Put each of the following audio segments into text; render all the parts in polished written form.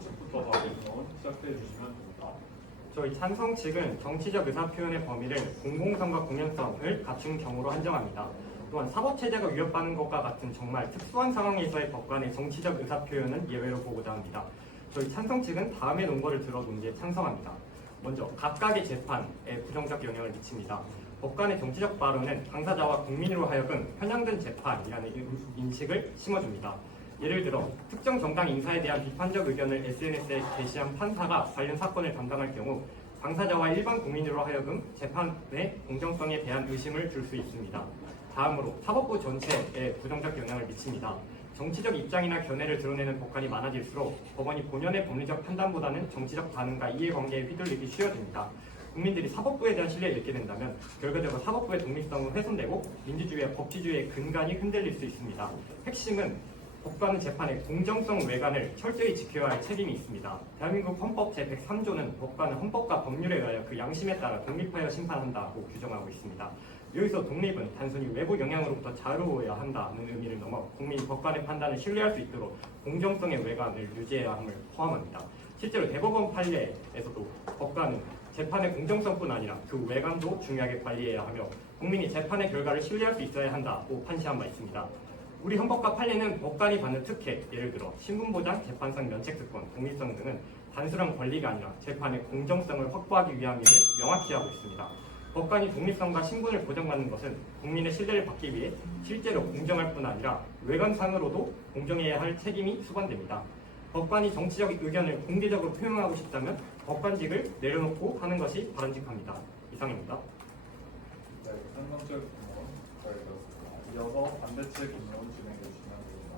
측부터 발언 시작해 주시면 됩니다. 저희 찬성 측은 정치적 의사표현의 범위를 공공성과 공연성을 갖춘 경우로 한정합니다. 또한 사법체제가 위협받는 것과 같은 정말 특수한 상황에서의 법관의 정치적 의사표현은 예외로 보고자 합니다. 저희 찬성 측은 다음의 논거를 들어 논의에 찬성합니다. 먼저 각각의 재판에 부정적 영향을 미칩니다. 법관의 정치적 발언은 당사자와 국민으로 하여금 편향된 재판이라는 인식을 심어줍니다. 예를 들어 특정 정당 인사에 대한 비판적 의견을 SNS에 게시한 판사가 관련 사건을 담당할 경우 당사자와 일반 국민으로 하여금 재판의 공정성에 대한 의심을 줄 수 있습니다. 다음으로 사법부 전체에 부정적 영향을 미칩니다. 정치적 입장이나 견해를 드러내는 법관이 많아질수록 법원이 본연의 법리적 판단보다는 정치적 반응과 이해관계에 휘둘리기 쉬워집니다. 국민들이 사법부에 대한 신뢰를 잃게 된다면 결과적으로 사법부의 독립성은 훼손되고 민주주의와 법치주의의 근간이 흔들릴 수 있습니다. 핵심은 법관은 재판의 공정성 외관을 철저히 지켜야 할 책임이 있습니다. 대한민국 헌법 제103조는 법관은 헌법과 법률에 의하여 그 양심에 따라 독립하여 심판한다고 규정하고 있습니다. 여기서 독립은 단순히 외부 영향으로부터 자유로워야 한다는 의미를 넘어 국민이 법관의 판단을 신뢰할 수 있도록 공정성의 외관을 유지해야 함을 포함합니다. 실제로 대법원 판례에서도 법관은 재판의 공정성뿐 아니라 그 외관도 중요하게 관리해야 하며 국민이 재판의 결과를 신뢰할 수 있어야 한다고 판시한 바 있습니다. 우리 헌법과 판례는 법관이 받는 특혜, 예를 들어 신분보장, 재판상 면책특권, 독립성 등은 단순한 권리가 아니라 재판의 공정성을 확보하기 위함임을 명확히 하고 있습니다. 법관이 독립성과 신분을 보장받는 것은 국민의 신뢰를 받기 위해 실제로 공정할 뿐 아니라 외관상으로도 공정해야 할 책임이 수반됩니다. 법관이 정치적 의견을 공개적으로 표명하고 싶다면 법관직을 내려놓고 하는 것이 바람직합니다. 이상입니다. 네, 찬성 측 의견 잘 들었습니다. 이어서 반대측 의견 진행해 주시면 됩니다.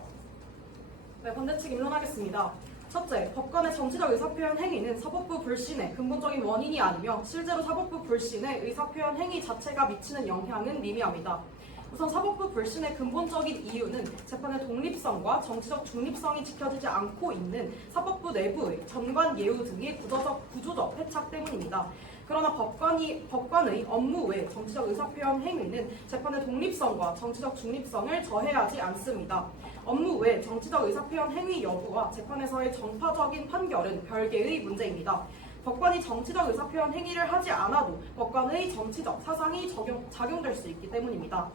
네, 반대측 입론하겠습니다. 첫째, 법관의 정치적 의사표현 행위는 사법부 불신의 근본적인 원인이 아니며 실제로 사법부 불신의 의사표현 행위 자체가 미치는 영향은 미미합니다. 우선 사법부 불신의 근본적인 이유는 재판의 독립성과 정치적 중립성이 지켜지지 않고 있는 사법부 내부의 전관 예우 등의 구조적 패착 때문입니다. 그러나 법관의 업무 외 정치적 의사표현 행위는 재판의 독립성과 정치적 중립성을 저해하지 않습니다. 업무 외 정치적 의사표현 행위 여부와 재판에서의 정파적인 판결은 별개의 문제입니다. 법관이 정치적 의사표현 행위를 하지 않아도 법관의 정치적 사상이 작용될 수 있기 때문입니다.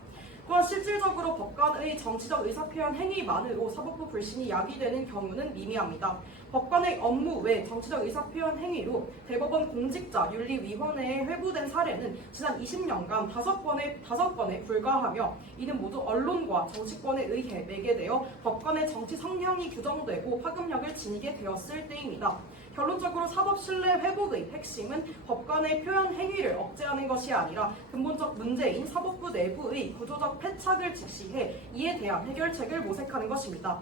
또한 실질적으로 법관의 정치적 의사표현 행위만으로 사법부 불신이 야기되는 경우는 미미합니다. 법관의 업무 외 정치적 의사표현 행위로 대법원 공직자윤리위원회에 회부된 사례는 지난 20년간 5건에 불과하며 이는 모두 언론과 정치권에 의해 매개되어 법관의 정치 성향이 규정되고 파급력을 지니게 되었을 때입니다. 결론적으로 사법 신뢰 회복의 핵심은 법관의 표현 행위를 억제하는 것이 아니라 근본적 문제인 사법부 내부의 구조적 패착을 직시해 이에 대한 해결책을 모색하는 것입니다.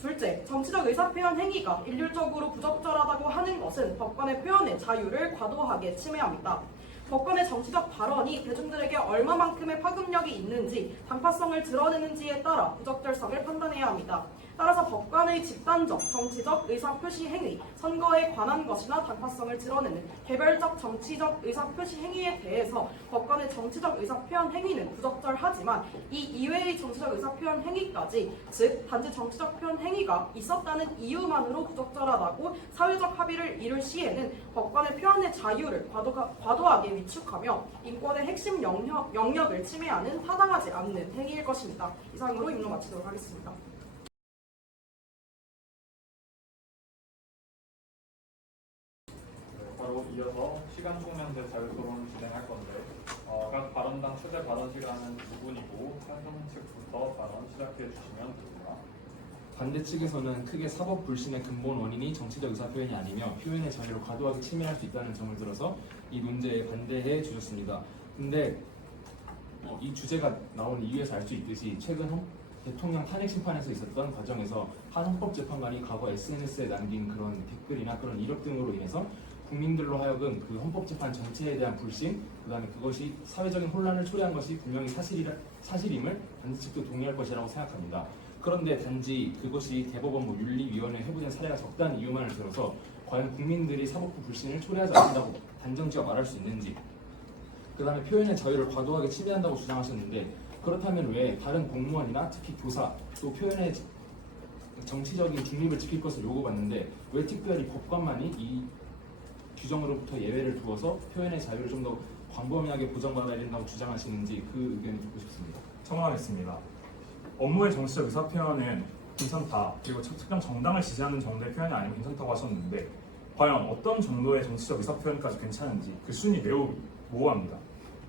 둘째, 정치적 의사표현 행위가 일률적으로 부적절하다고 하는 것은 법관의 표현의 자유를 과도하게 침해합니다. 법관의 정치적 발언이 대중들에게 얼마만큼의 파급력이 있는지, 당파성을 드러내는지에 따라 부적절성을 판단해야 합니다. 따라서 법관의 집단적, 정치적 의사표시 행위, 선거에 관한 것이나 당파성을 드러내는 개별적 정치적 의사표시 행위에 대해서 법관의 정치적 의사표현 행위는 부적절하지만 이 이외의 정치적 의사표현 행위까지, 즉 단지 정치적 표현 행위가 있었다는 이유만으로 부적절하다고 사회적 합의를 이룰 시에는 법관의 표현의 자유를 과도하게 위축하며 인권의 핵심 영역을 침해하는 타당하지 않는 행위일 것입니다. 이상으로 입론 마치도록 하겠습니다. 바로 이어서 시간 총량제 자유토론을 진행할 건데 각 발언당 최대 발언 시간은 2분이고 찬성 측부터 발언 시작해 주시면 됩니다. 반대 측에서는 크게 사법 불신의 근본 원인이 정치적 의사표현이 아니며 표현의 자유를 과도하게 침해할 수 있다는 점을 들어서 이 논제에 반대해 주셨습니다. 근데 이 주제가 나온 이유에서 알 수 있듯이 최근 대통령 탄핵 심판에서 있었던 과정에서 한 헌법재판관이 과거 SNS에 남긴 그런 댓글이나 그런 이력 등으로 인해서 국민들로 하여금 그 헌법재판 전체에 대한 불신, 그다음에 그것이 사회적인 혼란을 초래한 것이 분명히 사실임을 반대 측도 동의할 것이라고 생각합니다. 그런데 단지 그것이 대법원 윤리위원회에 회부된 사례가 적다는 이유만을 들어서 과연 국민들이 사법부 불신을 초래하지 않는다고 단정지어 말할 수 있는지, 그 다음에 표현의 자유를 과도하게 침해한다고 주장하셨는데 그렇다면 왜 다른 공무원이나 특히 교사 또 표현의 정치적인 중립을 지킬 것을 요구받는데 왜 특별히 법관만이 이 규정으로부터 예외를 두어서 표현의 자유를 좀 더 광범위하게 보장받아야 된다고 주장하시는지 그 의견을 듣고 싶습니다. 청원하겠습니다. 업무의 정치적 의사표현은 괜찮다. 그리고 특정 정당을 지지하는 정도의 표현이 아니면 괜찮다고 하셨는데 과연 어떤 정도의 정치적 의사표현까지 괜찮은지 그 수준이 매우 모호합니다.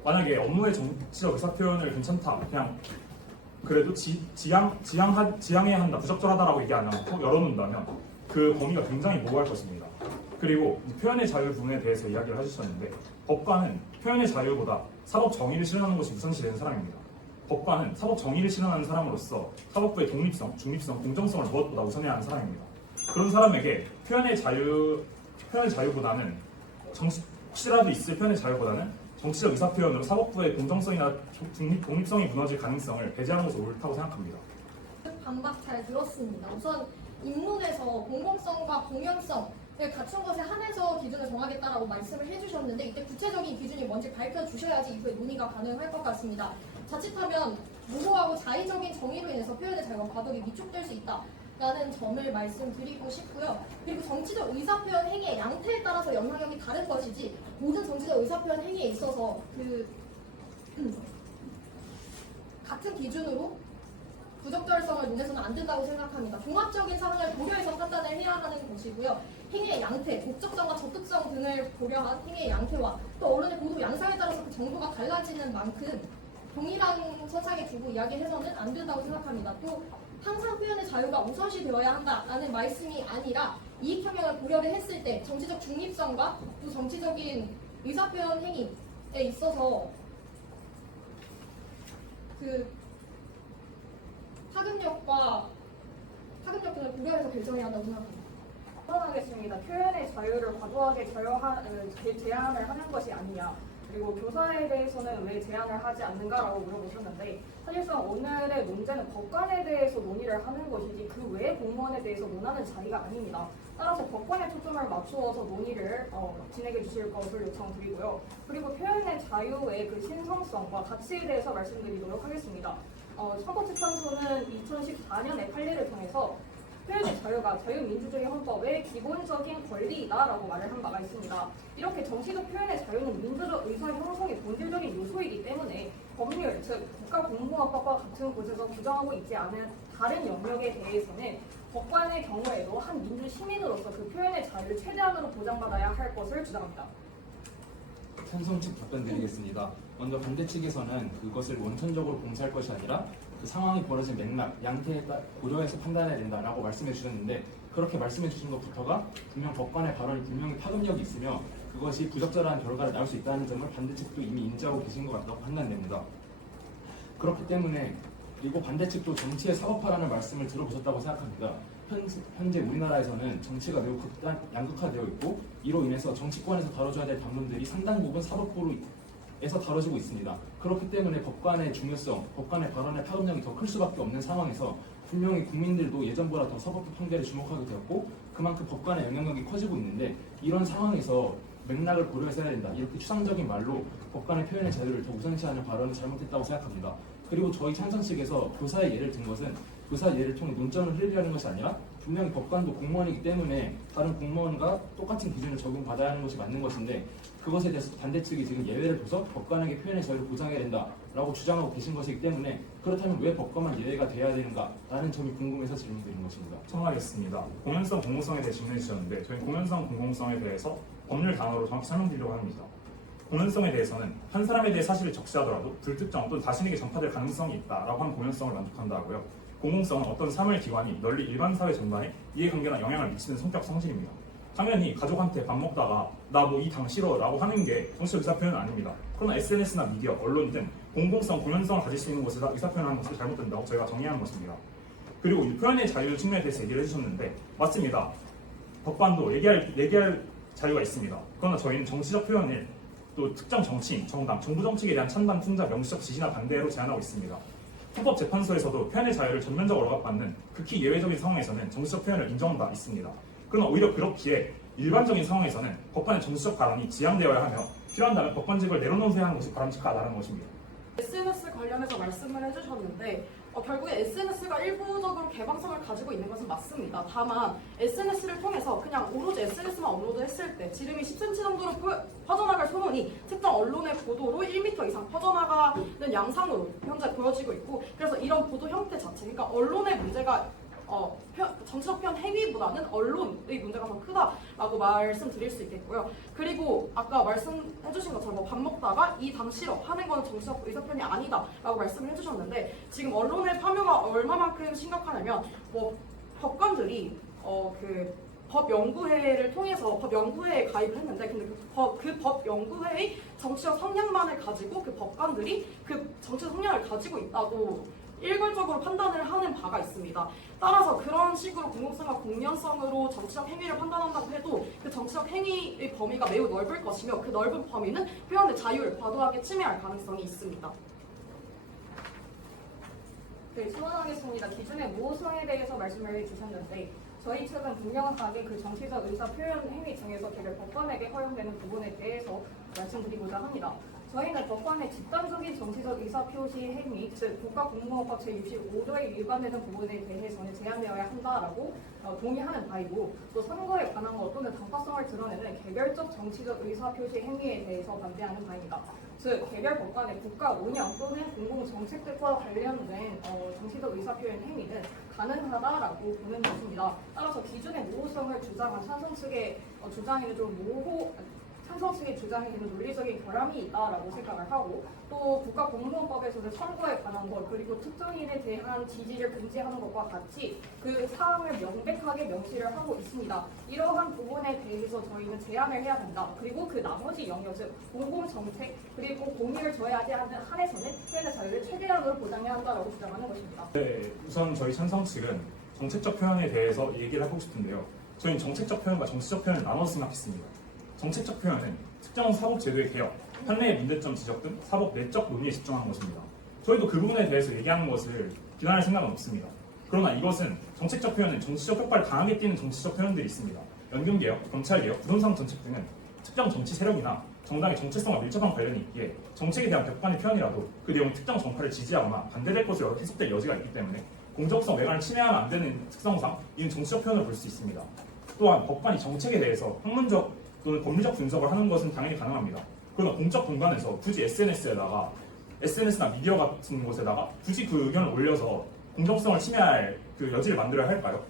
만약에 업무의 정치적 의사표현을 괜찮다. 그냥 그래도 지양해야 한다. 부적절하다라고 얘기 안 하고 열어놓는다면 그 범위가 굉장히 모호할 것입니다. 그리고 표현의 자유 부분에 대해서 이야기를 해주셨는데 법관은 표현의 자유보다 사법 정의를 실현하는 것이 우선시되는 사람입니다. 법관은 사법 정의를 실현하는 사람으로서 사법부의 독립성, 중립성, 공정성을 무엇보다 우선해야 하는 사람입니다. 그런 사람에게 표현의 자유보다는 혹시라도 있을 표현의 자유보다는 정치적 의사표현으로 사법부의 공정성이나 독립성이 무너질 가능성을 배제하는 것이 옳다고 생각합니다. 반박 잘 들었습니다. 우선 입론에서 공공성과 공연성을 갖춘 것에 한해서 기준을 정하겠다라고 말씀을 해주셨는데 이때 구체적인 기준이 뭔지 밝혀주셔야지 이후에 논의가 가능할 것 같습니다. 자칫하면 무고하고 자의적인 정의로 인해서 표현의 자유가 과도하게 위축될 수 있다라는 점을 말씀드리고 싶고요. 그리고 정치적 의사표현 행위의 양태에 따라서 영향력이 다른 것이지 모든 정치적 의사표현 행위에 있어서 같은 기준으로 부적절성을 논해서는 안 된다고 생각합니다. 종합적인 상황을 고려해서 판단을 해야 하는 것이고요. 행위의 양태, 목적성과 적극성 등을 고려한 행위의 양태와 또 언론의 보도 양상에 따라서 그 정도가 달라지는 만큼 동일한 선상에 두고 이야기해서는 안 된다고 생각합니다. 또 항상 표현의 자유가 우선시 되어야 한다라는 말씀이 아니라 이익 평형을 고려를 했을 때 정치적 중립성과 또 정치적인 의사표현 행위에 있어서 그 파급력 등을 고려해서 결정해야 한다고 생각합니다. 하겠습니다. 표현의 자유를 과도하게 제한을 하는 것이 아니냐. 그리고 교사에 대해서는 왜 제한을 하지 않는가라고 물어보셨는데 사실상 오늘의 논제는 법관에 대해서 논의를 하는 것이지 그 외의 공무원에 대해서 논하는 자리가 아닙니다. 따라서 법관에 초점을 맞추어서 논의를 진행해 주실 것을 요청드리고요. 그리고 표현의 자유의 그 신성성과 가치에 대해서 말씀드리도록 하겠습니다. 헌법재판소는 2014년에 판례를 통해서 표현의 자유가 자유민주주의 헌법의 기본적인 권리이다라고 말을 한 바가 있습니다. 이렇게 정치적 표현의 자유는 민주적 의사 형성의 본질적인 요소이기 때문에 법률, 즉 국가공무원법과 같은 곳에서 규정하고 있지 않은 다른 영역에 대해서는 법관의 경우에도 한 민주 시민으로서 그 표현의 자유를 최대한으로 보장받아야 할 것을 주장합니다. 찬성 측 답변 드리겠습니다. 먼저 반대 측에서는 그것을 원천적으로 봉쇄할 것이 아니라 그 상황이 벌어진 맥락, 양태에 고려해서 판단해야 된다라고 말씀해 주셨는데 그렇게 말씀해 주신 것부터가 분명 법관의 발언이 분명히 파급력이 있으며 그것이 부적절한 결과를 낳을 수 있다는 점을 반대 측도 이미 인지하고 계신 것 같다고 판단됩니다. 그렇기 때문에 그리고 반대 측도 정치의 사법화라는 말씀을 들어보셨다고 생각합니다. 현재 우리나라에서는 정치가 매우 양극화되어 있고 이로 인해서 정치권에서 다뤄줘야 될 담론들이 상당 부분 사법부에서 다뤄지고 있습니다. 그렇기 때문에 법관의 중요성, 법관의 발언의 파급력이 더 클 수밖에 없는 상황에서 분명히 국민들도 예전보다 더 사법부 판결에 주목하게 되었고 그만큼 법관의 영향력이 커지고 있는데 이런 상황에서 맥락을 고려해서 해야 된다. 이렇게 추상적인 말로 법관의 표현의 자유를 더 우선시하는 발언은 잘못됐다고 생각합니다. 그리고 저희 찬성 측에서 교사의 예를 든 것은 교사 예를 통해 논점을 흘리려는 것이 아니라 분명히 법관도 공무원이기 때문에 다른 공무원과 똑같은 기준을 적용받아야 하는 것이 맞는 것인데 그것에 대해서 반대 측이 지금 예외를 둬서 법관에게 표현의 자유를 보장해야 된다라고 주장하고 계신 것이기 때문에 그렇다면 왜 법관만 예외가 돼야 되는가라는 점이 궁금해서 질문드린 것입니다. 청하겠습니다. 공연성, 공공성에 대해 질문해 주셨는데 저희 공연성, 공공성에 대해서 법률 단어로 정확히 설명드리려고 합니다. 공연성에 대해서는 한 사람에 대해 사실을 적시하더라도 불특정 또는 자신에게 전파될 가능성이 있다라고 하는 공연성을 만족한다 하고요. 공공성은 어떤 사물 기관이 널리 일반 사회 전반에 이해관계나 영향을 미치는 성격 성질입니다. 당연히 가족한테 밥 먹다가 나 뭐 이 당 싫어 라고 하는 게 정치적 의사표현은 아닙니다. 그러나 SNS나 미디어, 언론 등 공공성, 공연성을 가질 수 있는 곳에서 의사표현하는 것을 잘못된다고 저희가 정의하는 것입니다. 그리고 이 표현의 자유 측면에 대해서 얘기를 해주셨는데 맞습니다. 법관도 얘기할 자유가 있습니다. 그러나 저희는 정치적 표현을 또 특정 정치인, 정당, 정부 정책에 대한 찬반, 풍자, 명시적 지지나 반대로 제한하고 있습니다. 헌법재판소에서도 표현의 자유를 전면적으로 억압받는 극히 예외적인 상황에서는 정치적 표현을 인정한 바 있습니다. 그러나 오히려 그렇기에 일반적인 상황에서는 법관의 정치적 발언이 지양되어야 하며 필요한다면 법관직을 내려놓으셔야 하는 것이 바람직하다는 것입니다. SNS 관련해서 말씀을 해주셨는데 결국에 SNS가 일부적으로 개방성을 가지고 있는 것은 맞습니다. 다만 SNS를 통해서 그냥 오로지 SNS만 업로드했을 때 지름이 10cm 정도로 퍼져나갈 소문이 특정 언론의 보도로 1m 이상 퍼져나가는 양상으로 현재 보여지고 있고, 그래서 이런 보도 형태 자체, 그러니까 언론의 문제가 정치적 표현 행위보다는 언론의 문제가 더 크다라고 말씀드릴 수 있겠고요. 그리고 아까 말씀해주신 것처럼 밥 먹다가 이 당 싫어 하는 건 정치적 의사표현이 아니다라고 말씀을 해주셨는데, 지금 언론의 파묘가 얼마만큼 심각하냐면 법관들이 그 법연구회를 통해서 법연구회에 가입을 했는데, 근데 그 법연구회의 정치적 성향만을 가지고 그 법관들이 그 정치적 성향을 가지고 있다고 일괄적으로 판단을 하는 바가 있습니다. 따라서 그런 식으로 공공성과 공연성으로 정치적 행위를 판단한다고 해도 그 정치적 행위의 범위가 매우 넓을 것이며, 그 넓은 범위는 표현의 자유를 과도하게 침해할 가능성이 있습니다. 네, 소환하겠습니다. 기준의 모호성에 대해서 말씀을 주셨는데, 저희 측은 분명하게 그 정치적 의사 표현 행위 중에서 개별 법관에게 허용되는 부분에 대해서 말씀드리고자 합니다. 저희는 법관의 집단적인 정치적 의사표시 행위, 즉 국가공무원법 제65조에 위반되는 부분에 대해서는 제한되어야 한다라고 동의하는 바이고, 또 선거에 관한 것 또는 단가성을 드러내는 개별적 정치적 의사표시 행위에 대해서 반대하는 바입니다. 즉 개별 법관의 국가 운영 또는 공공정책들과 관련된 정치적 의사표현 행위는 가능하다라고 보는 것입니다. 따라서 기준의 모호성을 주장한 찬성 측의 주장에는 찬성 측의 주장에는 논리적인 결함이 있다라고 생각을 하고, 또 국가공무원법에서는 선거에 관한 것 그리고 특정인에 대한 지지를 금지하는 것과 같이 그 사항을 명백하게 명시를 하고 있습니다. 이러한 부분에 대해서 저희는 제한을 해야 한다. 그리고 그 나머지 영역, 즉 공공정책 그리고 공익을 저해하지 않는 한에서는 표현의 자유를 최대한으로 보장해야 한다라고 주장하는 것입니다. 네, 우선 저희 찬성 측은 정책적 표현에 대해서 얘기를 하고 싶은데요. 저희는 정책적 표현과 정치적 표현을 나눠서 생각했습니다. 정책적 표현은 특정 사법제도의 개혁, 판례의 문제점 지적 등 사법 내적 논의에 집중하는 것입니다. 저희도 그 부분에 대해서 얘기하는 것을 비난할 생각은 없습니다. 그러나 이것은 정책적 표현은 정치적 효과를 강하게 띠는 정치적 표현들이 있습니다. 연금개혁, 검찰개혁, 부동산 정책 등은 특정 정치 세력이나 정당의 정체성과 밀접한 관련이 있기에 정책에 대한 벽관의 표현이라도 그 내용이 특정 정파를 지지하거나 반대될 것으로 해석될 여지가 있기 때문에 공정성 외관을 침해하면 안 되는 특성상 이는 정치적 표현을 볼 수 있습니다. 또한 법관이 정책에 대해서 학문적 또는 법리적 분석을 하는 것은 당연히 가능합니다. 그러나 공적 공간에서 굳이 SNS나 미디어 같은 곳에다가 굳이 그 의견을 올려서 공정성을 침해할 그 여지를 만들어야 할까요?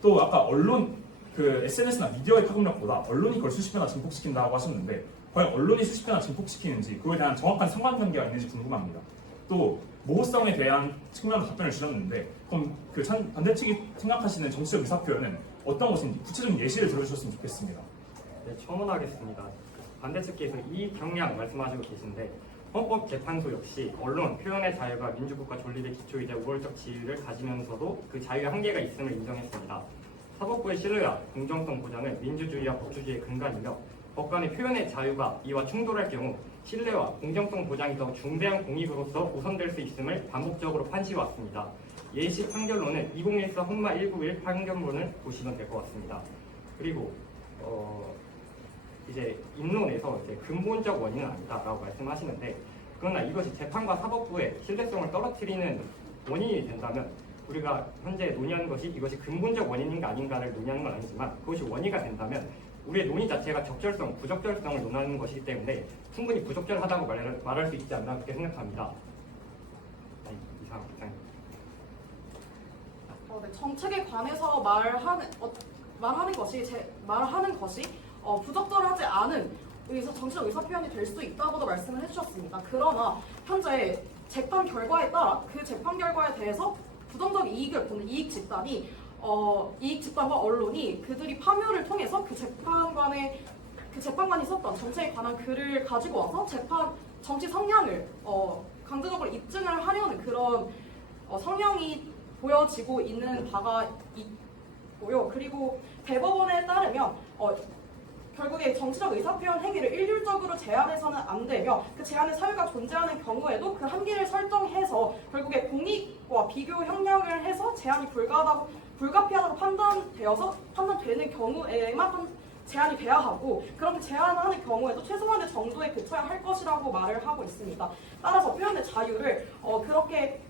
또 아까 언론, 그 SNS나 미디어의 파급력보다 언론이 그걸 수십 배나 증폭시킨다고 하셨는데, 과연 언론이 수십 배나 증폭시키는지 그거에 대한 정확한 상관관계가 있는지 궁금합니다. 또 모호성에 대한 측면으로 답변을 주셨는데, 그럼 그 반대측이 생각하시는 정치적 의사표현은 어떤 것인지 구체적인 예시를 들어주셨으면 좋겠습니다. 네, 첨언하겠습니다. 반대측께서 이익 경량 말씀하시고 계신데, 헌법재판소 역시 언론, 표현의 자유가 민주국가 존립의 기초이자 우월적 지위를 가지면서도 그 자유의 한계가 있음을 인정했습니다. 사법부의 신뢰와 공정성 보장은 민주주의와 법주주의의 근간이며, 법관의 표현의 자유가 이와 충돌할 경우 신뢰와 공정성 보장이 더 중대한 공익으로서 우선될 수 있음을 반복적으로 판시해왔습니다. 예시 판결로는 2014 헌마 191 판결문을 보시면 될 것 같습니다. 그리고 이제 인론에서 이제 근본적 원인은 아니다라고 말씀하시는데, 그러나 이것이 재판과 사법부의 신뢰성을 떨어뜨리는 원인이 된다면, 우리가 현재 논의하는 것이 이것이 근본적 원인인가 아닌가를 논의하는 건 아니지만, 그것이 원인가 된다면 우리의 논의 자체가 적절성, 부적절성을 논하는 것이기 때문에 충분히 부적절하다고 말할 수 있지 않나 그렇게 생각합니다. 이상입니다. 네, 정책에 관해서 말하는 것이 부적절하지 않은 정치적 의사표현이 될 수 있다고도 말씀을 해주셨습니다. 그러나 현재 재판 결과에 따라 그 재판 결과에 대해서 부정적 이익을 보는 이익 집단과 언론이 그들이 파묘를 통해서 그 재판관이 썼던 정책에 관한 글을 가지고 와서 정치 성향을 강제적으로 입증을 하려는 그런 성향이 보여지고 있는 바가 있고요. 그리고 대법원에 따르면 결국에 정치적 의사표현 행위를 일률적으로 제한해서는 안 되며, 그 제한의 사유가 존재하는 경우에도 그 한계를 설정해서 결국에 공익과 비교 형량을 해서 제한이 불가피하다고 판단되는 경우에만 제한이 돼야 하고, 그렇게 제한하는 경우에도 최소한의 정도에 그쳐야 할 것이라고 말을 하고 있습니다. 따라서 표현의 자유를 그렇게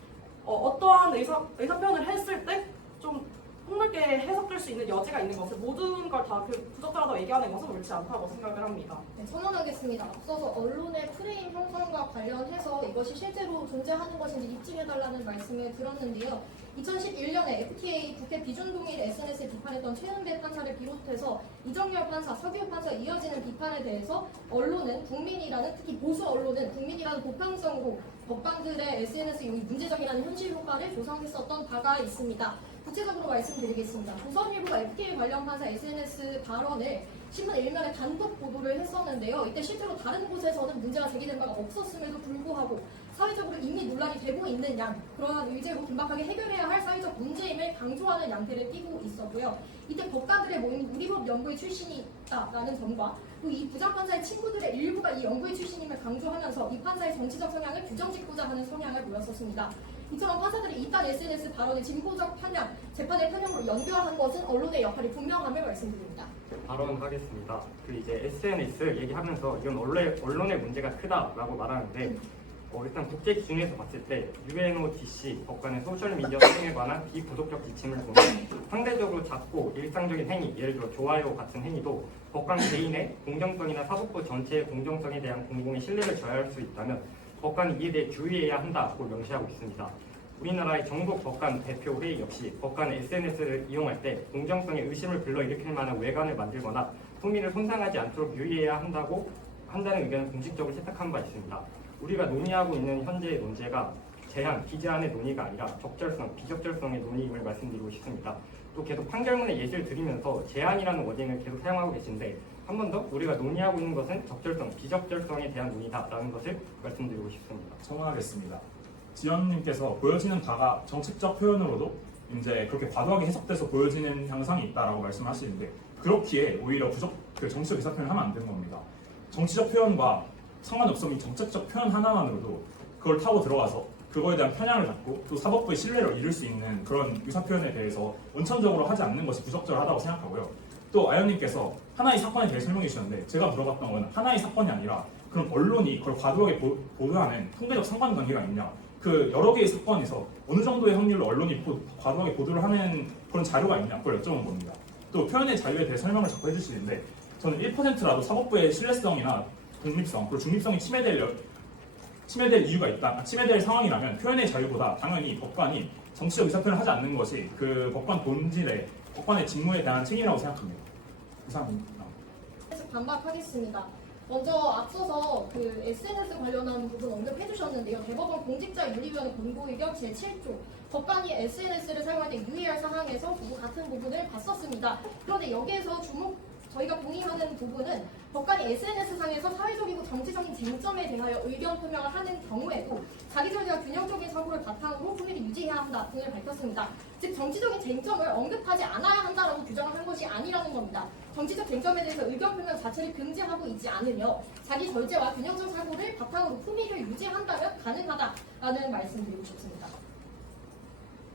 어떠한 의사표현을 했을 때 좀 폭넓게 해석될 수 있는 여지가 있는 것을 모든 걸 다 그 부적절하다고 얘기하는 것은 옳지 않다고 생각을 합니다. 네, 선언하겠습니다. 앞서서 언론의 프레임 형성과 관련해서 이것이 실제로 존재하는 것인지 입증해달라는 말씀을 들었는데요. 2011년에 FTA 국회 비준동일 SNS를 비판했던 최은배 판사를 비롯해서 이정열 판사, 서기호 판사 이어지는 비판에 대해서 언론은 국민이라는, 특히 보수 언론은 국민이라는 보편성으로 법관들의 SNS 이용이 문제적이라는 현실 효과를 조성했었던 바가 있습니다. 구체적으로 말씀드리겠습니다. 조선일보가 FTA 관련 판사 SNS 발언을 신문 일면에 단독 보도를 했었는데요. 이때 실제로 다른 곳에서는 문제가 제기된 바가 없었음에도 불구하고 사회적으로 이미 논란이 되고 있는 양, 그러한 의제로 긴박하게 해결해야 할 사회적 문제임을 강조하는 양태를 띠고 있었고요. 이때 법관들의 모임은 우리법 연구의 출신이다라는 점과 또 이 부장판사의 친구들의 일부가 이 연구의 출신임을 강조하면서 이 판사의 정치적 성향을 규정짓고자 하는 성향을 보였었습니다. 이처럼 판사들이 이딴 SNS 발언의 진보적 편향, 재판의 편향으로 연결한 것은 언론의 역할이 분명함을 말씀드립니다. 발언하겠습니다. 이제 SNS 얘기하면서 이건 언론의 문제가 크다라고 말하는데 일단 국제 기준에서 봤을 때 UNODC 법관의 소셜미디어 사용에 관한 비구속적 지침을 보면 상대적으로 작고 일상적인 행위, 예를 들어 좋아요 같은 행위도 법관 개인의 공정성이나 사법부 전체의 공정성에 대한 공공의 신뢰를 저해할 수 있다면 법관이 이에 대해 주의해야 한다고 명시하고 있습니다. 우리나라의 전국 법관 대표 회의 역시 법관의 SNS를 이용할 때 공정성에 의심을 불러일으킬 만한 외관을 만들거나 품위를 손상하지 않도록 유의해야 한다는 의견을 공식적으로 채택한 바 있습니다. 우리가 논의하고 있는 현재의 논제가 제한, 기재안의 논의가 아니라 적절성, 비적절성의 논의임을 말씀드리고 싶습니다. 또 계속 판결문의 예시를 드리면서 제한이라는 워딩을 계속 사용하고 계신데 한 번 더 우리가 논의하고 있는 것은 적절성, 비적절성에 대한 논의다라는 것을 말씀드리고 싶습니다. 첨언하겠습니다. 지연님께서 보여지는 바가 정책적 표현으로도 이제 그렇게 과도하게 해석돼서 보여지는 향상이 있다라고 말씀하시는데 그렇기에 오히려 정치적 의사표현을 하면 안 되는 겁니다. 정치적 표현과 상관없음 이 정책적 표현 하나만으로도 그걸 타고 들어가서 그거에 대한 편향을 갖고 또 사법부의 신뢰를 잃을 수 있는 그런 의사표현에 대해서 원천적으로 하지 않는 것이 부적절하다고 생각하고요. 또 아연님께서 하나의 사건에 대해 설명해 주셨는데 제가 물어봤던 건 하나의 사건이 아니라 그럼 언론이 그걸 과도하게 보도하는 통계적 상관관계가 있냐, 그 여러 개의 사건에서 어느 정도의 확률로 언론이 과도하게 보도를 하는 그런 자료가 있냐, 그걸 여쭤본 겁니다. 또 표현의 자유에 대해 설명을 자꾸 해주시는데 저는 1%라도 사법부의 신뢰성이나 독립성, 그리고 중립성이 침해될 이유가 있다, 침해될 상황이라면 표현의 자유보다 당연히 법관이 정치적 의사표현을 하지 않는 것이 그 법관 본질의, 법관의 직무에 대한 책임이라고 생각합니다. 이상입니다. 반박하겠습니다. 먼저 앞서서 그 SNS 관련한 부분 언급해 주셨는데요. 대법원 공직자윤리위원회 권고의견 제7조 법관이 SNS를 사용할 때 유의할 사항에서 같은 부분을 봤었습니다. 그런데 여기에서 저희가 동의하는 부분은 법관이 SNS상에서 사회적이고 정치적인 쟁점에 대하여 의견 표명을 하는 경우에도 자기절대와 균형적인 사고를 바탕으로 품위를 유지해야 한다 등을 밝혔습니다. 즉 정치적인 쟁점을 언급하지 않아야 한다라고 규정을 한 것이 아니라는 겁니다. 정치적 쟁점에 대해서 의견 표명 자체를 금지하고 있지 않으며 자기 절제와 균형적 사고를 바탕으로 품위를 유지한다면 가능하다라는 말씀드리고 싶습니다.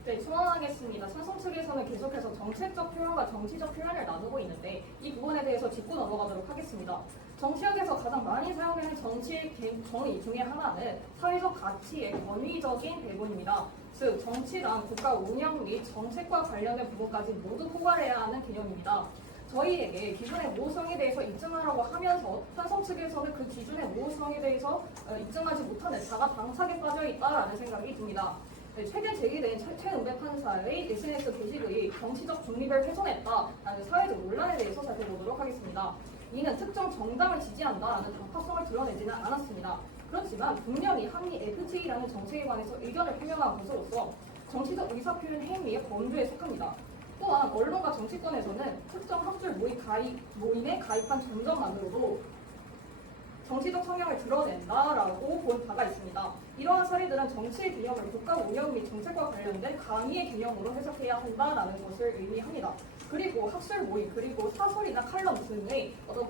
네, 첨언하겠습니다. 찬성 측에서는 계속해서 정책적 표현과 정치적 표현을 나누고 있는데 이 부분에 대해서 짚고 넘어가도록 하겠습니다. 정치학에서 가장 많이 사용되는 정의 중에 하나는 사회적 가치의 권위적인 배분입니다. 즉, 정치란 국가 운영 및 정책과 관련된 부분까지 모두 포괄해야 하는 개념입니다. 저희에게 기준의 모호성에 대해서 입증하라고 하면서 찬성 측에서는 그 기준의 모호성에 대해서 입증하지 못하는 자가 방착에 빠져 있다라는 생각이 듭니다. 네, 최근 제기된 최은배 판사의 SNS 게시글이 정치적 중립을 훼손했다라는 사회적 논란에 대해서 살펴보도록 하겠습니다. 이는 특정 정당을 지지한다라는 단파성을 드러내지는 않았습니다. 그렇지만 분명히 한미 FTA라는 정책에 관해서 의견을 표명한 것으로서 정치적 의사표현 행위의 범주에 속합니다. 또한 언론과 정치권에서는 특정 학술 모임에 가입한 전적만으로도 정치적 성향을 드러낸다라고 본 바가 있습니다. 이러한 사례들은 정치의 개념을 국가 운영 및 정책과 관련된 강의의 개념으로 해석해야 한다라는 것을 의미합니다. 그리고 학술 모임, 그리고 사설이나 칼럼 등의 어떤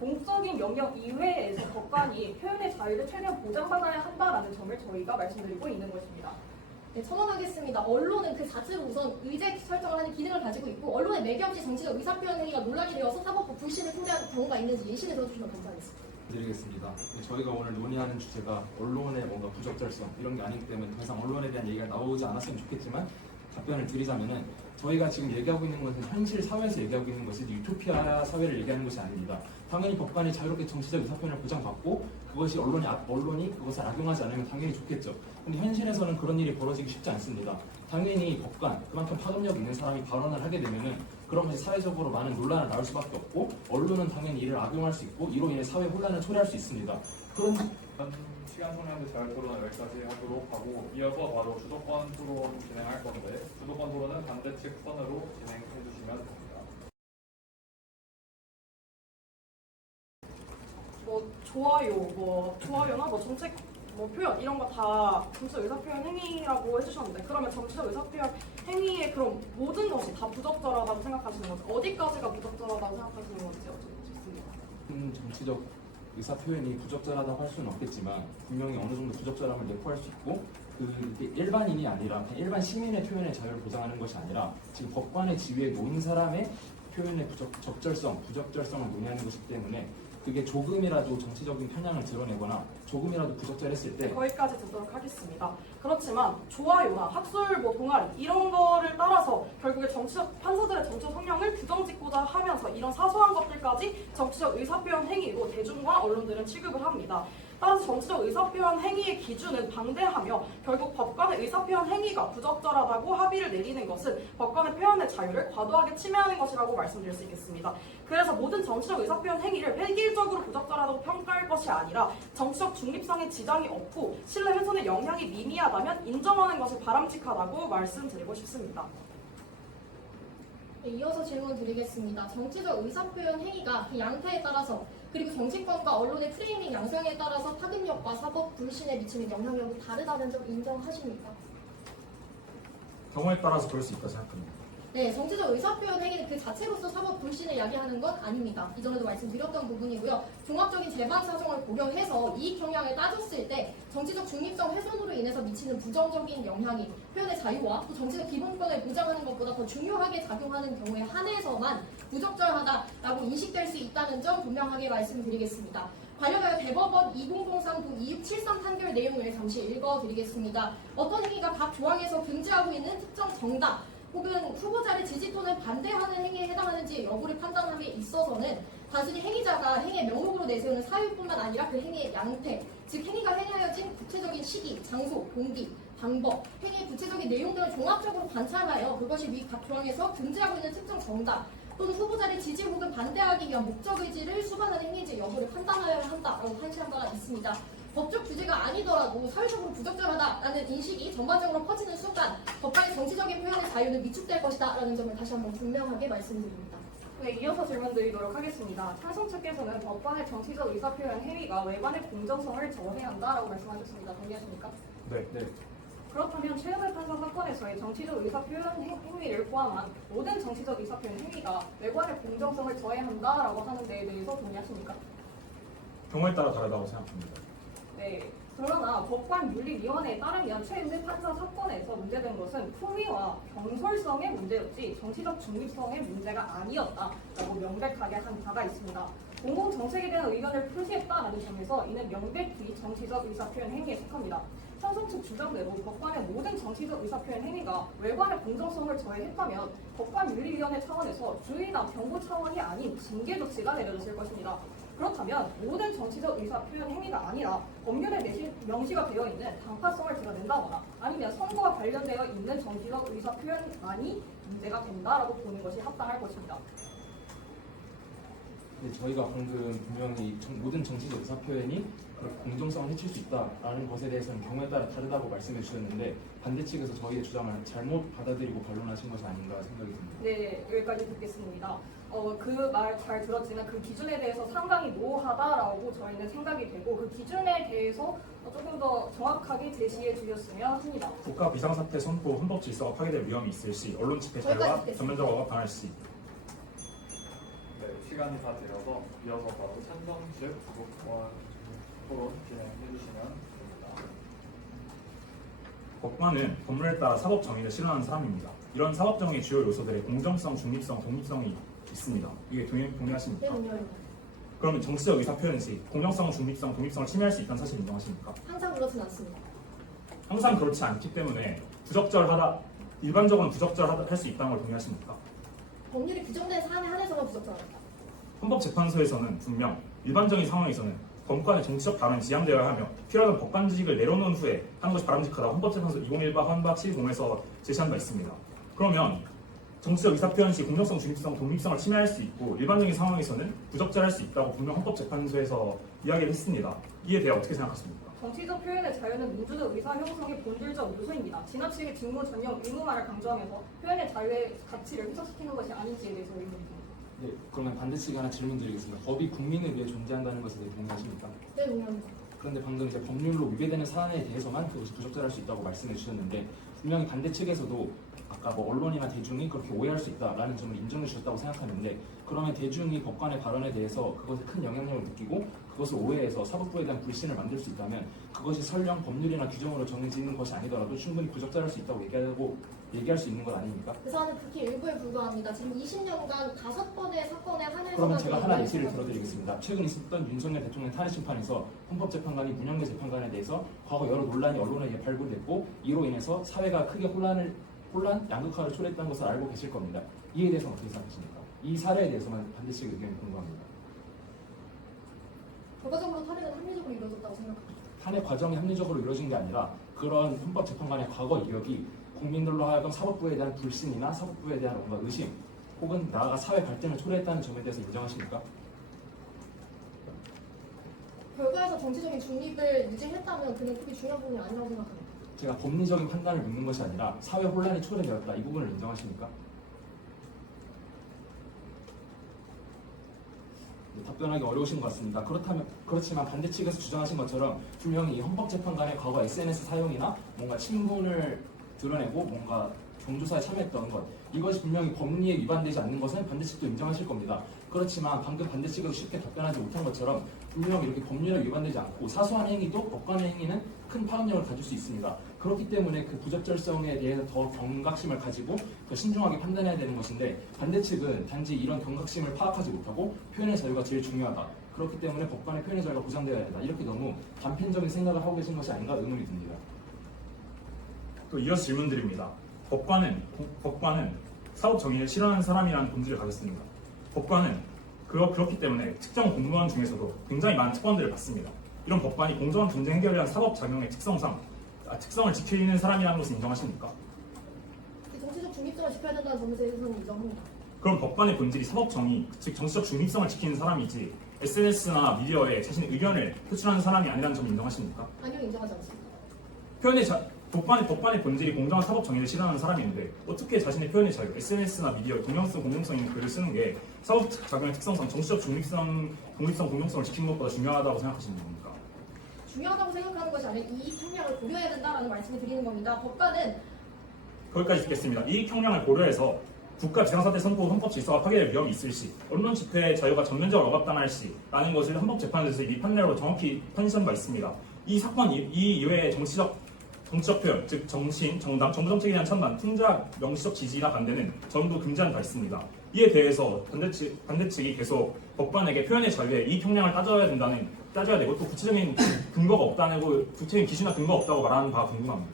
공적인 영역 이외에서 법관이 표현의 자유를 최대한 보장받아야 한다라는 점을 저희가 말씀드리고 있는 것입니다. 네, 첨언하겠습니다. 언론은 그 자체로 우선 의제 설정을 하는 기능을 가지고 있고 언론의 매개 없이 정치적 의사표현 행위가 논란이 되어서 사법부 불신을 초래하는 경우가 있는지 예시를 들어주시면 감사하겠습니다. 드리겠습니다. 저희가 오늘 논의하는 주제가 언론의 뭔가 부적절성 이런 게 아니기 때문에 더 이상 언론에 대한 얘기가 나오지 않았으면 좋겠지만 답변을 드리자면은 저희가 지금 얘기하고 있는 것은 현실 사회에서 얘기하고 있는 것이 유토피아 사회를 얘기하는 것이 아닙니다. 당연히 법관이 자유롭게 정치적 의사표현을 보장받고 그것이 언론이 그것을 악용하지 않으면 당연히 좋겠죠. 근데 현실에서는 그런 일이 벌어지기 쉽지 않습니다. 당연히 법관, 그만큼 파급력 있는 사람이 발언을 하게 되면은 그런 것이 사회적으로 많은 논란을 낳을 수밖에 없고 언론은 당연히 이를 악용할 수 있고 이로 인해 사회 혼란을 초래할 수 있습니다. 그런 시간 소명제 자율 토론은 여기까지 하도록 하고 이어서 바로 주도권 토론 진행할 건데 주도권 토론은 반대측 선으로 진행해 주시면 됩니다. 좋아요나 정책 표현 이런 거 다 정치적 의사표현 행위라고 해주셨는데 그러면 정치적 의사표현 행위의 그럼 모든 것이 다 부적절하다고 생각하시는 건지 어디까지가 부적절하다고 생각하시는 건지 여쭤보고 싶습니다. 정치적 의사 표현이 부적절하다고 할 수는 없겠지만 분명히 어느 정도 부적절함을 내포할 수 있고 그게 일반인이 아니라 그냥 일반 시민의 표현의 자유를 보장하는 것이 아니라 지금 법관의 지위에 놓인 사람의 표현의 부적절성을 논의하는 것이기 때문에 그게 조금이라도 정치적인 편향을 드러내거나 조금이라도 부적절했을 때 거기까지 듣도록 하겠습니다. 그렇지만 좋아요나 학술 동아리 이런 거를 따라서 결국에 판사들의 정치적 성향을 규정짓고자 하면서 이런 사소한 것들까지 정치적 의사표현 행위로 대중과 언론들은 취급을 합니다. 따라서 정치적 의사표현 행위의 기준은 방대하며 결국 법관의 의사표현 행위가 부적절하다고 합의를 내리는 것은 법관의 표현의 자유를 과도하게 침해하는 것이라고 말씀드릴 수 있겠습니다. 그래서 모든 정치적 의사표현 행위를 획일적으로 부적절하다고 평가할 것이 아니라 정치적 중립성에 지장이 없고 신뢰 훼손의 영향이 미미하다면 인정하는 것이 바람직하다고 말씀드리고 싶습니다. 네, 이어서 질문 드리겠습니다. 정치적 의사표현 행위가 그 양태에 따라서 그리고 정치권과 언론의 프레이밍 양상에 따라서 파급력과 사법 불신에 미치는 영향력이 다르다는 점 인정하십니까? 경우에 따라서 그럴 수 있다 생각합니다. 네, 정치적 의사표현 행위는 그 자체로서 사법 불신을 야기하는 건 아닙니다. 이전에도 말씀드렸던 부분이고요. 종합적인 재반 사정을 고려해서 이익 경향을 따졌을 때 정치적 중립성 훼손으로 인해서 미치는 부정적인 영향이 표현의 자유와 또 정치적 기본권을 보장하는 것보다 더 중요하게 작용하는 경우에 한해서만 부적절하다라고 인식될 수 있다는 점 분명하게 말씀드리겠습니다. 관련하여 대법원 2003도 2673 판결 내용을 잠시 읽어드리겠습니다. 어떤 행위가 각 조항에서 금지하고 있는 특정 정당 혹은 후보자를 지지 또는 반대하는 행위에 해당하는지 여부를 판단함에 있어서는 단순히 행위자가 행위의 명목으로 내세우는 사유뿐만 아니라 그 행위의 양태, 즉 행위가 행하여진 구체적인 시기, 장소, 동기, 방법, 행위의 구체적인 내용들을 종합적으로 관찰하여 그것이 위 각 조항에서 금지하고 있는 특정 정당 또는 후보자를 지지 혹은 반대하기 위한 목적 의지를 수반하는 행위인지 여부를 판단하여야 한다라고 판시한 바가 있습니다. 법적 규제가 아니더라도 사회적으로 부적절하다라는 인식이 전반적으로 퍼지는 순간 법관의 정치적인 표현의 자유는 위축될 것이다라는 점을 다시 한번 분명하게 말씀드립니다. 네, 이어서 질문 드리도록 하겠습니다. 찬성 측께서는 법관의 정치적 의사표현 행위가 외관의 공정성을 저해한다라고 말씀하셨습니다. 동의하십니까? 네. 그렇다면 최영일 판사 사건에서의 정치적 의사표현 행위를 포함한 모든 정치적 의사표현 행위가 외관의 공정성을 저해한다라고 하는 데에 대해서 동의하십니까? 경우에 따라 다르다고 생각합니다. 네. 그러나 법관윤리위원회에 따르면 최은재 판사 사건에서 문제된 것은 품위와 경솔성의 문제였지 정치적 중립성의 문제가 아니었다라고 명백하게 한 바가 있습니다. 공공정책에 대한 의견을 표시했다라는 점에서 이는 명백히 정치적 의사표현 행위에 속합니다. 찬성 측 주장대로 법관의 모든 정치적 의사표현 행위가 외관의 공정성을 저해했다면 법관윤리위원회 차원에서 주의나 경고 차원이 아닌 징계 조치가 내려졌을 것입니다. 그렇다면 모든 정치적 의사표현 행위가 아니라 법률에 명시가 되어 있는 당파성을 드러낸다거나 아니면 선거와 관련되어 있는 정치적 의사표현만이 문제가 된다라고 보는 것이 합당할 것입니다. 네, 저희가 방금 분명히 모든 정치적 의사표현이 공정성을 해칠 수 있다라는 것에 대해서는 경우에 따라 다르다고 말씀해 주셨는데 반대 측에서 저희의 주장을 잘못 받아들이고 반론하신 것이 아닌가 생각이 듭니다. 네, 여기까지 듣겠습니다. 그 말 잘 들었지만 그 기준에 대해서 상당히 모호하다라고 저희는 생각이 되고 그 기준에 대해서 조금 더 정확하게 제시해 주셨으면 합니다. 국가 비상사태 선포 헌법 질서가 파괴될 위험이 있을 시 언론 집회 자유와 전면적 억압당할 시. 네, 시간이 다 되어서 이어서 바로 찬성 측 주도권 토론 진행해 주시면 됩니다. 법관은 법률에 따라 사법 정의를 실현하는 사람입니다. 이런 사법 정의 주요 요소들의 공정성, 중립성, 독립성이 있습니다. 이게 동의하십니까? 네, 동의합니다. 그러면 정치적 의사표현 시 공정성, 중립성, 독립성을 침해할 수 있다는 사실 인정하십니까? 항상 그렇진 않습니다. 항상 그렇지 않기 때문에 부적절하다, 일반적으로는 부적절하다 할 수 있다는 걸 동의하십니까? 법률이 규정된 사안에 한해서만 부적절합니다. 헌법재판소에서는 분명 일반적인 상황에서는 법관의 정치적 발언이 지양되어야 하며 필요하던 법관직을 내려놓은 후에 하는 것이 바람직하다고 헌법재판소 2018 헌법 7공에서 제시한 바 있습니다. 그러면 정치적 의사표현 시 공정성, 중립성, 독립성을 침해할 수 있고 일반적인 상황에서는 부적절할 수 있다고 분명 헌법재판소에서 이야기를 했습니다. 이에 대해 어떻게 생각하십니까? 정치적 표현의 자유는 민주적 의사 형성의 본질적 요소입니다. 지나치게 직무 전형 의무화를 강조하면서 표현의 자유의 가치를 훼손시키는 것이 아닌지에 대해서 의문입니다. 네, 그러면 반대측에 하나 질문 드리겠습니다. 법이 국민을 위해 존재한다는 것에 대해 동의하십니까? 네, 동의합니다. 그런데 방금 이제 법률로 위배되는 사안에 대해서만 그것이 부적절할 수 있다고 말씀해 주셨는데 분명히 반대측에서도 아까 뭐 언론이나 대중이 그렇게 오해할 수 있다라는 점을 인정해 주셨다고 생각하는데 그러면 대중이 법관의 발언에 대해서 그것에 큰 영향력을 느끼고 그것을 오해해서 사법부에 대한 불신을 만들 수 있다면 그것이 설령 법률이나 규정으로 정해지는 것이 아니더라도 충분히 부적절할 수 있다고 얘기할 수 있는 것 아닙니까? 그 사안은 극히 일부에 불과합니다. 지금 20년간 5건의 사건에 한해서만 그러면 제가 하나 예시를 들어드리겠습니다. 최근 있었던 윤석열 대통령 탄핵 심판에서 헌법재판관이 문영래 재판관에 대해서 과거 여러 논란이 언론에 의해 발굴됐고 이로 인해서 사회가 크게 양극화를 초래했다는 것을 알고 계실 겁니다. 이에 대해서는 어떻게 생각하십니까? 이 사례에 대해서만 반대측 의견이 궁금합니다. 결과적으로 탄핵은 합리적으로 이루어졌다고 생각합니다. 탄핵 과정이 합리적으로 이루어진 게 아니라 그런 헌법재판관의 과거 이력이 국민들로 하여금 사법부에 대한 불신이나 사법부에 대한 뭔가 의심 혹은 나아가 사회 갈등을 초래했다는 점에 대해서 인정하십니까? 결과에서 정치적인 중립을 유지했다면 그는 크게 중요한 부분이 아니라고 생각합니다. 제가 법리적인 판단을 묻는 것이 아니라 사회 혼란이 초래되었다 이 부분을 인정하십니까? 네, 답변하기 어려우신 것 같습니다. 그렇지만 반대측에서 주장하신 것처럼 분명히 헌법재판관의 과거 SNS 사용이나 뭔가 친분을 드러내고 뭔가 경조사에 참여했던 것 이것이 분명히 법리에 위반되지 않는 것은 반대측도 인정하실 겁니다. 그렇지만 방금 반대측에서 쉽게 답변하지 못한 것처럼 분명 이렇게 법률에 위반되지 않고 사소한 행위도 법관의 행위는 큰 파급력을 가질 수 있습니다. 그렇기 때문에 그 부적절성에 대해서 더 경각심을 가지고 더 신중하게 판단해야 되는 것인데 반대측은 단지 이런 경각심을 파악하지 못하고 표현의 자유가 제일 중요하다. 그렇기 때문에 법관의 표현의 자유가 보장되어야 된다. 이렇게 너무 단편적인 생각을 하고 계신 것이 아닌가 의문이 듭니다. 또 이어서 질문드립니다. 법관은 사법 정의를 실현하는 사람이라는 본질을 가졌습니다. 법관은 그렇기 때문에 특정 공무원 중에서도 굉장히 많은 특권들을 받습니다. 이런 법관이 공정한 분쟁 해결을 위한 사법 작용의 특성을 지키는 사람이라는 것을 인정하십니까? 정치적 중립성을 지켜야 된다는 점에 대해서는 인정합니다. 그럼 법관의 본질이 사법 정의, 즉 정치적 중립성을 지키는 사람이지 SNS나 미디어에 자신의 의견을 표출하는 사람이 아니라는 점을 인정하십니까? 아니요, 인정하지 않습니다. 법관의 본질이 공정한 사법 정의를 실현하는 사람인데 어떻게 자신의 표현의 자유, SNS나 미디어에 동명성, 공정성 있는 글을 쓰는 게 사법 작용의 특성상 정치적 중립성, 독립성, 공정성을 지키는 것보다 중요하다고 생각하시는 겁니까? 중요하다고 생각하는 것이 아니라 이익 형량을 고려해야 된다는 말씀을 드리는 겁니다. 법관은 거기까지 듣겠습니다. 이익 형량을 고려해서 국가 비상사태 선포 헌법 질서가 파괴될 위험이 있을 시, 언론 집회 자유가 전면적으로 억압당할 시라는 것을 헌법재판소에서 이 판례로 정확히 판시한 바 있습니다. 이 사건 이외에 정치적 표현, 즉 정신, 정당, 정부 정책에 대한 찬반, 풍자, 명시적 지지나 반대는 전부 금지한 바 있습니다. 이에 대해서 반대측이 계속 법관에게 표현의 자유에 이익 형량을 따져야 되고 또 구체적인 근거가 없다고 구체적인 기준이나 근거가 없다고 말하는 바가 궁금합니다.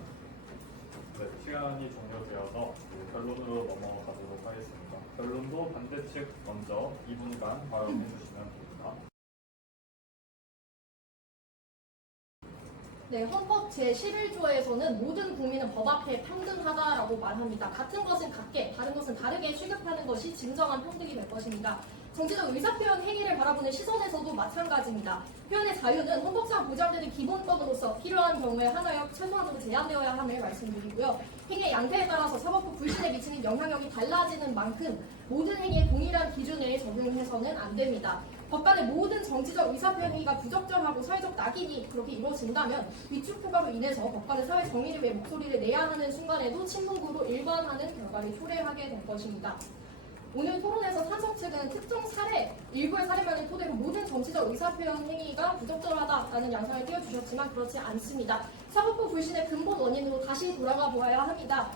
네, 시간이 종료되어서 결론으로 넘어가도록 하겠습니다. 결론도 반대측 먼저 2분간 발언해 주시면 됩니다. 네, 헌법 제11조에서는 모든 국민은 법 앞에 평등하다라고 말합니다. 같은 것은 같게, 다른 것은 다르게 취급하는 것이 진정한 평등이 될 것입니다. 정치적 의사표현 행위를 바라보는 시선에서도 마찬가지입니다. 표현의 자유는 헌법상 보장되는 기본권으로서 필요한 경우에 하나여 최소한으로 제한되어야 함을 말씀드리고요. 행위의 양태에 따라서 사법부 불신에 미치는 영향력이 달라지는 만큼 모든 행위에 동일한 기준을 적용해서는 안 됩니다. 법관의 모든 정치적 의사표현 행위가 부적절하고 사회적 낙인이 그렇게 이루어진다면 위축 효과로 인해서 법관의 사회 정의를 위해 목소리를 내야 하는 순간에도 침묵으로 일관하는 결과를 초래하게 될 것입니다. 오늘 토론에서 찬성 측은 특정 일부의 사례만을 토대로 모든 정치적 의사표현 행위가 부적절하다라는 양상을 띄워주셨지만 그렇지 않습니다. 사법부 불신의 근본 원인으로 다시 돌아가 보아야 합니다.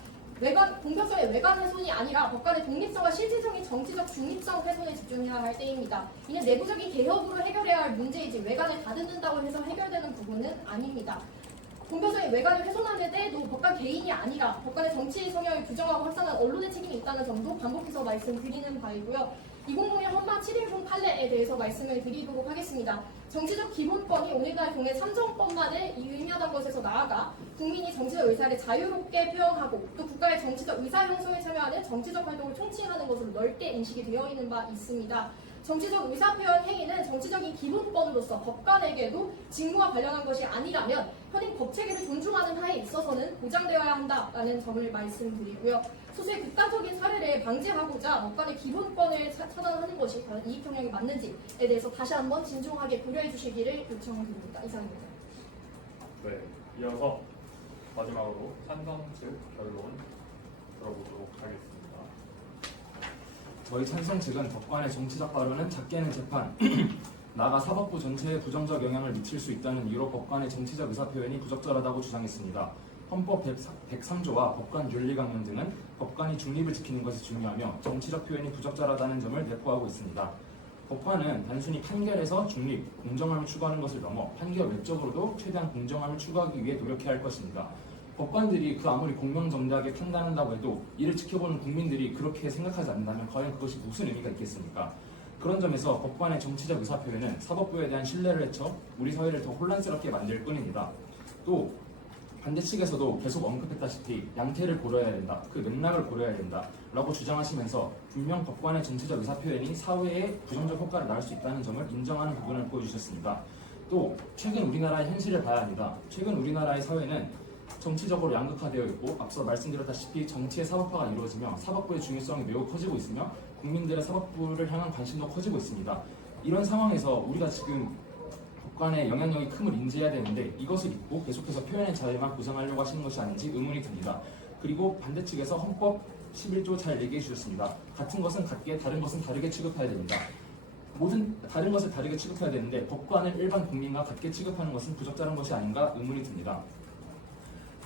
공표성의 외관 훼손이 아니라 법관의 독립성과 실질적인 정치적 중립성 훼손에 집중해야 할 때입니다. 이는 내부적인 개혁으로 해결해야 할 문제이지 외관을 다듬는다고 해서 해결되는 부분은 아닙니다. 공표성의 외관을 훼손하는 때도 법관 개인이 아니라 법관의 정치 성향을 규정하고 확산한 언론의 책임이 있다는 점도 반복해서 말씀드리는 바이고요. 2001 헌법 7.10 판례에 대해서 말씀을 드리도록 하겠습니다. 정치적 기본권이 오늘날 경우에 삼정법만을 의미하던 것에서 나아가 국민이 정치적 의사를 자유롭게 표현하고 또 국가의 정치적 의사 형성에 참여하는 정치적 활동을 총칭하는 것으로 넓게 인식이 되어 있는 바 있습니다. 정치적 의사표현 행위는 정치적인 기본권으로서 법관에게도 직무와 관련한 것이 아니라면 현행 법체계를 존중하는 하에 있어서는 보장되어야 한다라는 점을 말씀드리고요. 소수의 극단적인 사례를 방지하고자 법관의 기본권을 차단하는 것이 과연 이익 경영이 맞는지에 대해서 다시 한번 진중하게 고려해 주시기를 요청드립니다. 이상입니다. 네, 이어서 마지막으로 찬성 측 결론 들어보도록 하겠습니다. 저희 찬성 측은 법관의 정치적 발언은 작게는 재판, 나아가 사법부 전체에 부정적 영향을 미칠 수 있다는 이유로 법관의 정치적 의사표현이 부적절하다고 주장했습니다. 헌법 103조와 법관 윤리강령 등은 법관이 중립을 지키는 것이 중요하며 정치적 표현이 부적절하다는 점을 내포하고 있습니다. 법관은 단순히 판결에서 중립, 공정함을 추구하는 것을 넘어 판결 외적으로도 최대한 공정함을 추구하기 위해 노력해야 할 것입니다. 법관들이 그 아무리 공명정대하게 판단한다고 해도 이를 지켜보는 국민들이 그렇게 생각하지 않는다면 과연 그것이 무슨 의미가 있겠습니까? 그런 점에서 법관의 정치적 의사표현은 사법부에 대한 신뢰를 해쳐 우리 사회를 더 혼란스럽게 만들 뿐입니다. 또 반대 측에서도 계속 언급했다시피 양태를 고려해야 된다, 그 맥락을 고려해야 된다 라고 주장하시면서 분명 법관의 정치적 의사표현이 사회에 부정적 효과를 낳을 수 있다는 점을 인정하는 부분을 보여주셨습니다. 또 최근 우리나라의 현실을 봐야 합니다. 최근 우리나라의 사회는 정치적으로 양극화되어 있고 앞서 말씀드렸다시피 정치의 사법화가 이루어지며 사법부의 중요성이 매우 커지고 있으며 국민들의 사법부를 향한 관심도 커지고 있습니다. 이런 상황에서 우리가 지금 법관의 영향력이 큼을 인지해야 되는데 이것을 잊고 계속해서 표현의 자유만 보장하려고 하시는 것이 아닌지 의문이 듭니다. 그리고 반대 측에서 헌법 11조 잘 얘기해 주셨습니다. 같은 것은 같게 다른 것은 다르게 취급해야 됩니다. 모든 다른 것을 다르게 취급해야 되는데 법관을 일반 국민과 같게 취급하는 것은 부적절한 것이 아닌가 의문이 듭니다.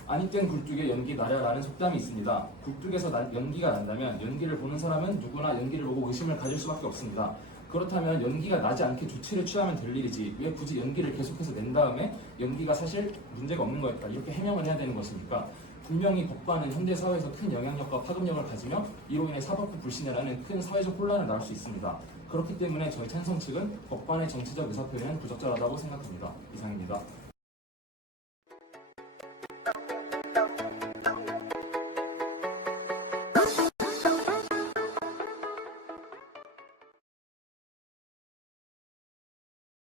아니땐 굴뚝에 연기 나랴라는 속담이 있습니다. 굴뚝에서 연기가 난다면 연기를 보는 사람은 누구나 연기를 보고 의심을 가질 수밖에 없습니다. 그렇다면 연기가 나지 않게 조치를 취하면 될 일이지 왜 굳이 연기를 계속해서 낸 다음에 연기가 사실 문제가 없는 거였다 이렇게 해명을 해야 되는 것입니까? 분명히 법관은 현대 사회에서 큰 영향력과 파급력을 가지며 이로 인해 사법부 불신이라는 큰 사회적 혼란을 낳을 수 있습니다. 그렇기 때문에 저희 찬성 측은 법관의 정치적 의사표현은 부적절하다고 생각합니다. 이상입니다.